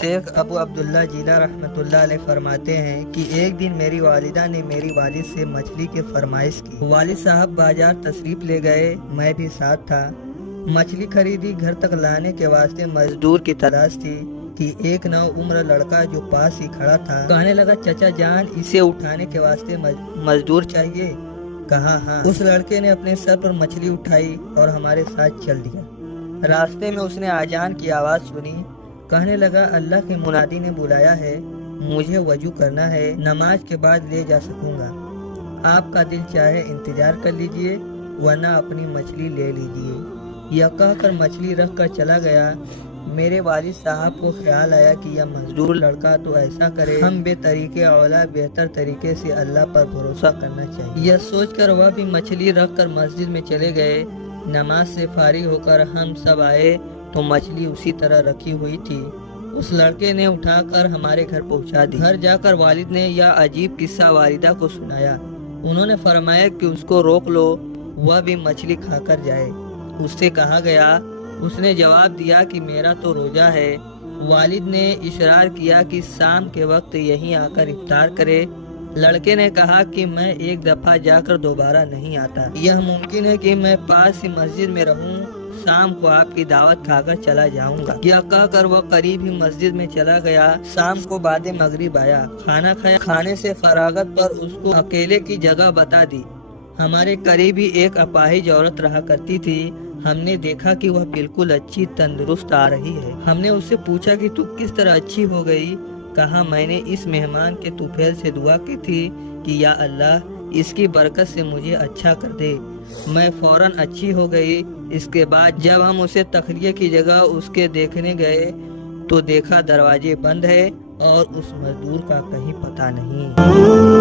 شیخ ابو عبداللہ جیلہ رحمۃ اللہ علیہ فرماتے ہیں کہ ایک دن میری والدہ نے میری والد سے مچھلی کی فرمائش کی۔ والد صاحب بازار تشریف لے گئے، میں بھی ساتھ تھا۔ مچھلی خریدی، گھر تک لانے کے واسطے مزدور کی تلاش تھی کہ ایک نو عمر لڑکا جو پاس ہی کھڑا تھا کہنے لگا، چچا جان اسے اٹھانے کے واسطے مزدور چاہیے؟ کہا ہاں۔ اس لڑکے نے اپنے سر پر مچھلی اٹھائی اور ہمارے ساتھ چل دیا۔ راستے میں اس نے آجان کی آواز سنی، کہنے لگا اللہ کے منادی نے بلایا ہے، مجھے وضو کرنا ہے، نماز کے بعد لے جا سکوں گا، آپ کا دل چاہے انتظار کر لیجئے ورنہ اپنی مچھلی لے لیجئے۔ یہ کہہ کر مچھلی رکھ کر چلا گیا۔ میرے والد صاحب کو خیال آیا کہ یہ مزدور لڑکا تو ایسا کرے، ہم بے طریقے اولا بہتر طریقے سے اللہ پر بھروسہ کرنا چاہیے۔ یہ سوچ کر وہ بھی مچھلی رکھ کر مسجد میں چلے گئے۔ نماز سے فارغ ہو کر ہم سب آئے تو مچھلی اسی طرح رکھی ہوئی تھی۔ اس لڑکے نے اٹھا کر ہمارے گھر پہنچا دی۔ گھر جا کر والد نے یہ عجیب قصہ والدہ کو سنایا۔ انہوں نے فرمایا کہ اس کو روک لو، وہ بھی مچھلی کھا کر جائے۔ اس سے کہا گیا، اس نے جواب دیا کہ میرا تو روزہ ہے۔ والد نے اصرار کیا کہ شام کے وقت یہیں آ کر افطار کرے۔ لڑکے نے کہا کہ میں ایک دفعہ جا کر دوبارہ نہیں آتا، یہ ممکن ہے کہ میں پاس ہی مسجد میں رہوں، شام کو آپ کی دعوت کھا کر چلا جاؤں گا۔ یہ کہہ کر وہ قریب ہی مسجد میں چلا گیا۔ شام کو بعد مغرب آیا، کھانا کھایا۔ کھانے سے فراغت پر اس کو اکیلے کی جگہ بتا دی۔ ہمارے قریب ہی ایک اپاہج عورت رہا کرتی تھی۔ ہم نے دیکھا کہ وہ بالکل اچھی تندرست آ رہی ہے۔ ہم نے اس سے پوچھا کہ تو کس طرح اچھی ہو گئی؟ کہا میں نے اس مہمان کے طفیل سے دعا کی تھی کہ یا اللہ اس کی برکت سے مجھے اچھا کر دے، میں فوراً اچھی ہو گئی۔ اس کے بعد جب ہم اسے تخلیہ کی جگہ اس کے دیکھنے گئے تو دیکھا دروازے بند ہے اور اس مزدور کا کہیں پتہ نہیں۔